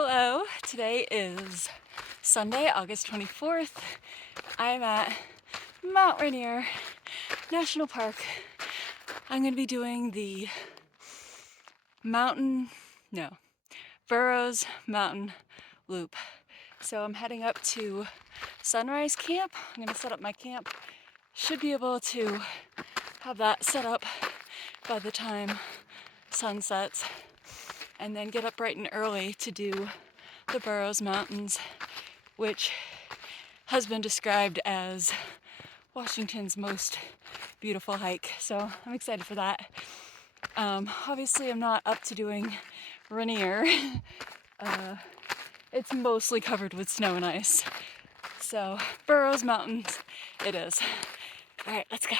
Hello, today is Sunday, August 24th. I'm at Mount Rainier National Park. I'm going to be doing the Burroughs Mountain Loop. So I'm heading up to Sunrise Camp. I'm going to set up my camp. Should be able to have that set up by the time sun sets, and then get up bright and early to do the Burroughs Mountains, which has been described as Washington's most beautiful hike. So I'm excited for that. Obviously I'm not up to doing Rainier. It's mostly covered with snow and ice. So Burroughs Mountains it is. All right, let's go.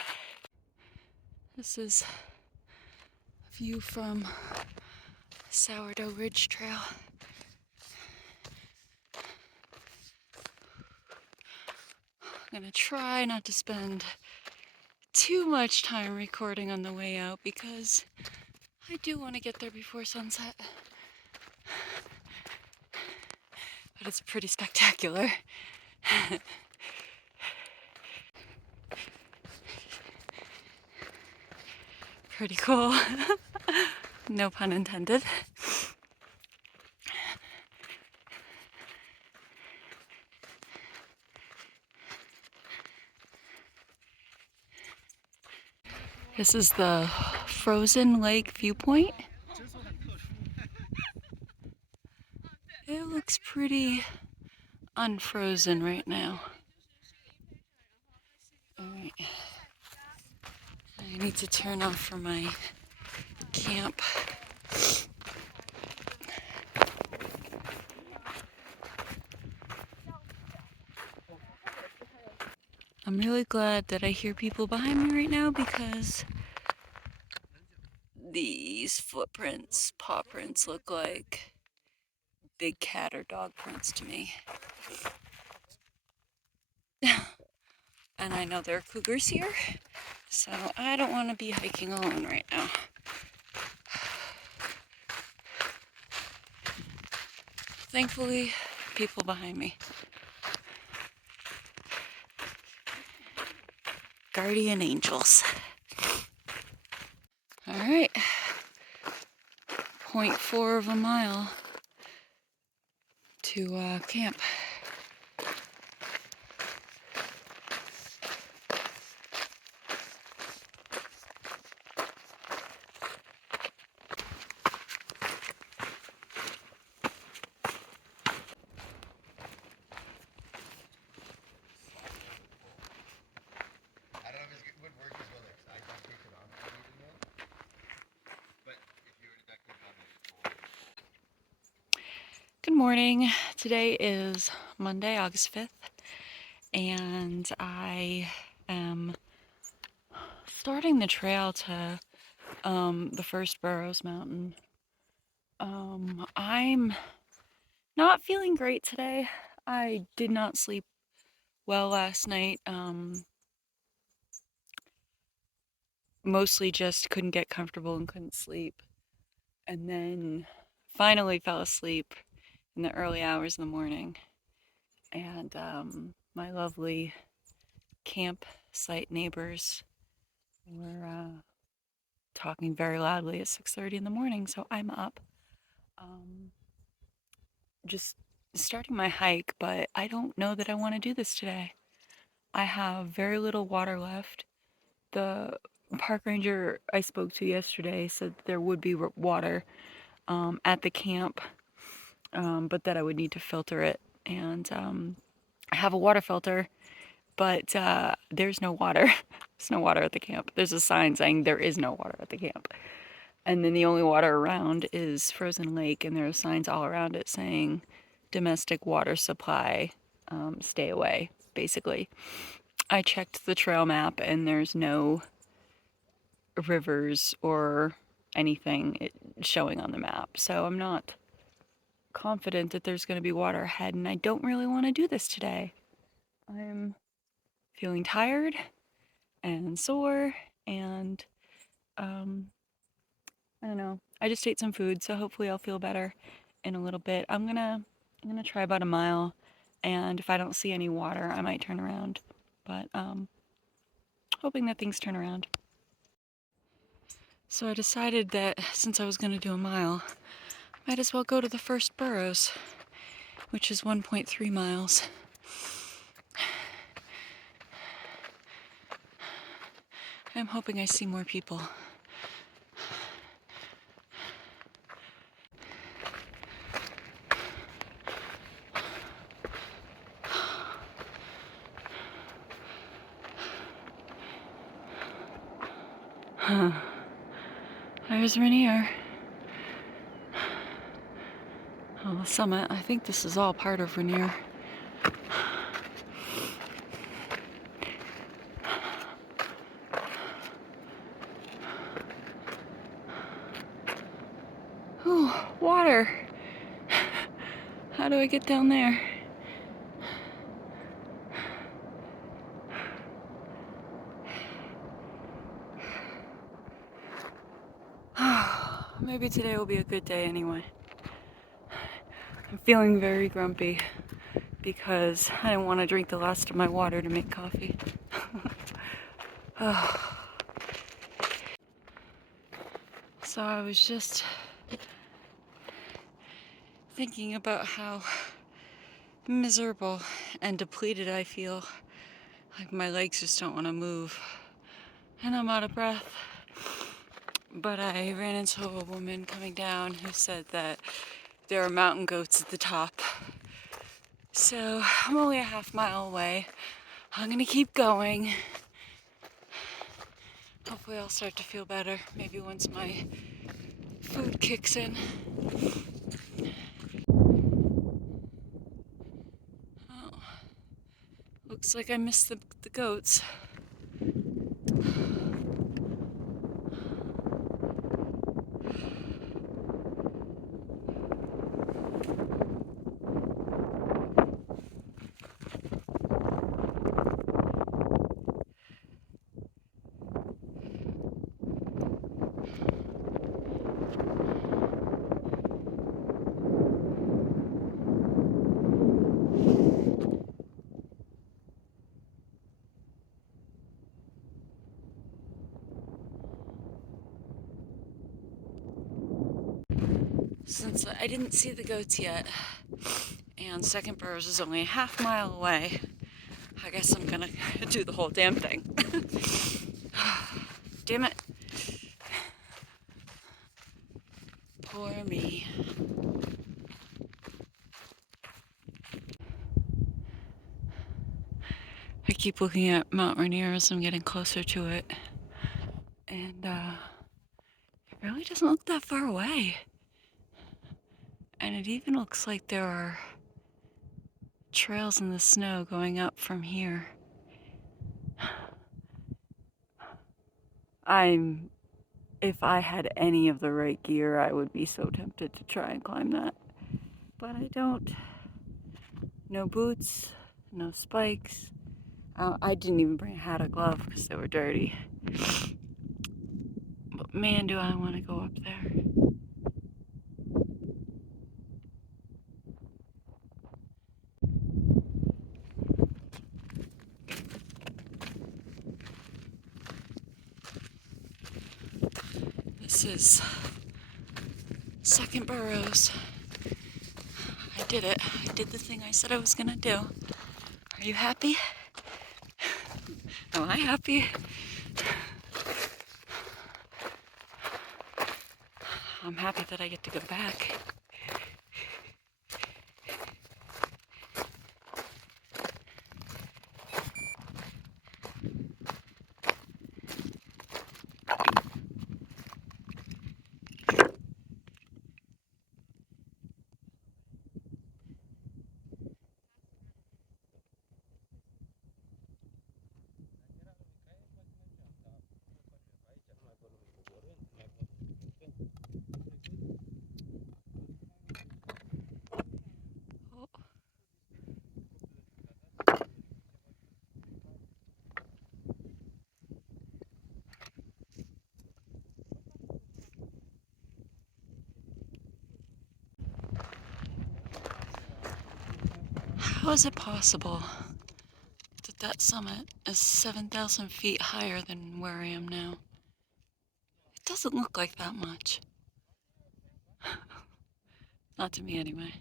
This is a view from Sourdough Ridge Trail. I'm gonna try not to spend too much time recording on the way out because I do want to get there before sunset. But it's pretty spectacular. Pretty cool. No pun intended. This is the Frozen Lake viewpoint. It looks pretty unfrozen right now. Alright. I need to turn off for my camp. I'm really glad that I hear people behind me right now because these footprints, paw prints, look like big cat or dog prints to me. And I know there are cougars here, so I don't want to be hiking alone right now. Thankfully, people behind me. Guardian angels. All right, 0.4 of a mile to camp. Good morning. Today is Monday, August 5th, and I am starting the trail to the first Burroughs Mountain. I'm not feeling great today. I did not sleep well last night. Mostly just couldn't get comfortable and couldn't sleep. And then finally fell asleep in the early hours of the morning. And my lovely campsite neighbors were talking very loudly at 6:30 in the morning, so I'm up. Just starting my hike, but I don't know that I want to do this today. I have very little water left. The park ranger I spoke to yesterday said there would be water at the camp, but that I would need to filter it. And I have a water filter, but there's no water. There's no water at the camp. There's a sign saying there is no water at the camp. And then the only water around is frozen lake, and there are signs all around it saying domestic water supply, stay away, basically. I checked the trail map and there's no rivers or anything showing on the map. So I'm not confident that there's going to be water ahead, and I don't really want to do this today. I'm feeling tired and sore, and I don't know. I just ate some food, so hopefully I'll feel better. in a little bit. I'm gonna try about a mile, and if I don't see any water, I might turn around. But hoping that things turn around. So I decided that since I was gonna do a mile, I might as well go to the first Burroughs, which is 1.3 miles. I'm hoping I see more people. There's Rainier. Oh, the summit. I think this is all part of Rainier. Ooh, water. How do I get down there? Maybe today will be a good day anyway. I'm feeling very grumpy because I didn't want to drink the last of my water to make coffee. So I was just thinking about how miserable and depleted I feel. Like my legs just don't want to move. And I'm out of breath. But I ran into a woman coming down who said that there are mountain goats at the top. So I'm only a half-mile away. I'm gonna keep going. Hopefully I'll start to feel better, maybe once my food kicks in. Oh, looks like I missed the goats. Since I didn't see the goats yet, and Second Burroughs is only a half-mile away, I guess I'm gonna do the whole damn thing. Damn it. Poor me. I keep looking at Mount Rainier as I'm getting closer to it, and it really doesn't look that far away. And it even looks like there are trails in the snow going up from here. If I had any of the right gear, I would be so tempted to try and climb that. But I don't. No boots, no spikes. I didn't even bring a hat or glove because they were dirty. But man, do I want to go up there. This is Second Burroughs. I did it. I did the thing I said I was gonna do. Are you happy? Am I happy? I'm happy that I get to go back. possible that that summit is 7,000 feet higher than where I am now? It doesn't look like that much. Not to me, anyway.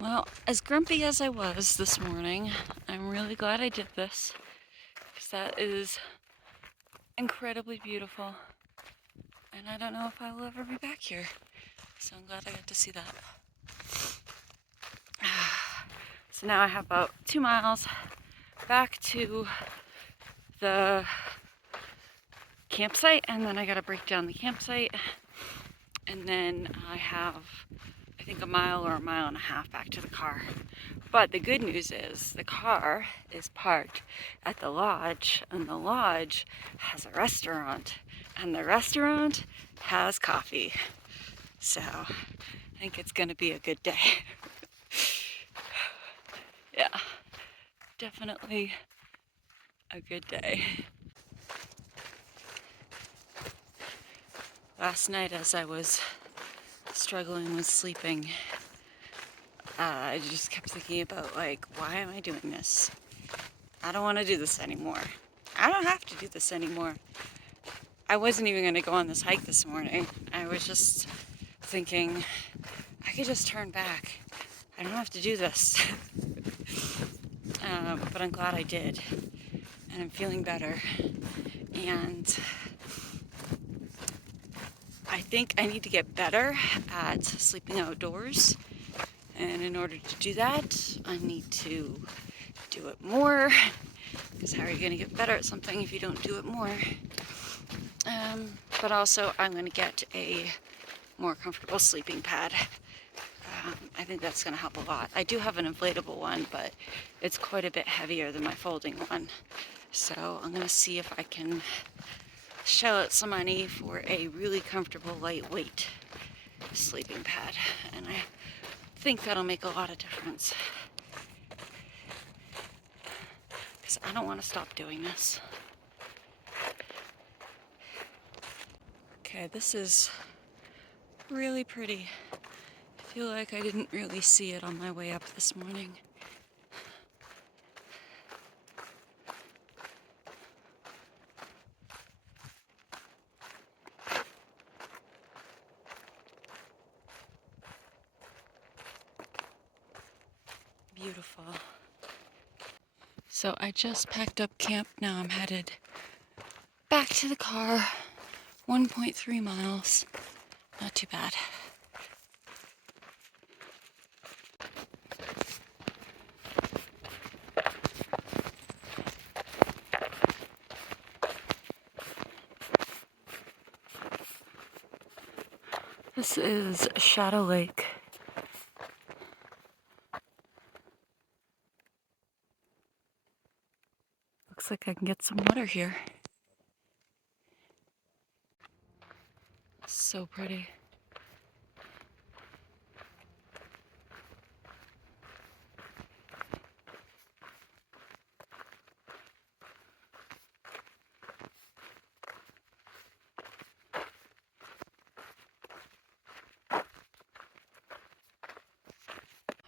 Well, as grumpy as I was this morning, I'm really glad I did this, because that is incredibly beautiful, and I don't know if I will ever be back here, so I'm glad I got to see that. So now I have about 2 miles back to the campsite, and then I gotta break down the campsite, and then I have, I think, a mile or a mile and a half back to the car. But the good news is the car is parked at the lodge, and the lodge has a restaurant, and the restaurant has coffee. So I think it's gonna be a good day. Yeah, definitely a good day. Last night, as I was struggling with sleeping, I just kept thinking about, like, why am I doing this? I don't want to do this anymore. I don't have to do this anymore. I wasn't even going to go on this hike this morning. I was just thinking, I could just turn back. I don't have to do this. But I'm glad I did. And I'm feeling better. And I think I need to get better at sleeping outdoors. And in order to do that, I need to do it more. Because how are you going to get better at something if you don't do it more? But also, I'm going to get a more comfortable sleeping pad. I think that's going to help a lot. I do have an inflatable one, but it's quite a bit heavier than my folding one. So I'm going to see if I can shell out some money for a really comfortable, lightweight sleeping pad. And I think that'll make a lot of difference. Because I don't want to stop doing this. Okay, this is really pretty. I feel like I didn't really see it on my way up this morning. Beautiful. So I just packed up camp. Now I'm headed back to the car. 1.3 miles. Not too bad. This is Shadow Lake. Looks like I can get some water here. So pretty.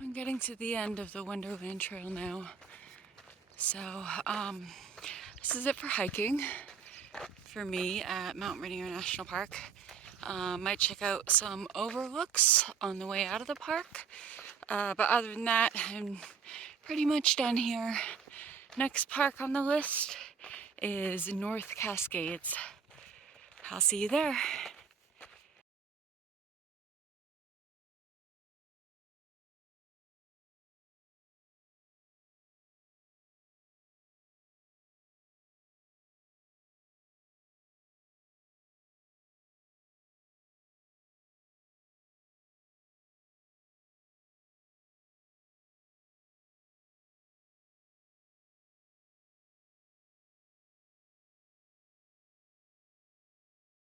I'm getting to the end of the Wonderland trail now. So, this is it for hiking for me at Mount Rainier National Park. Might check out some overlooks on the way out of the park. But other than that, I'm pretty much done here. Next park on the list is North Cascades. I'll see you there.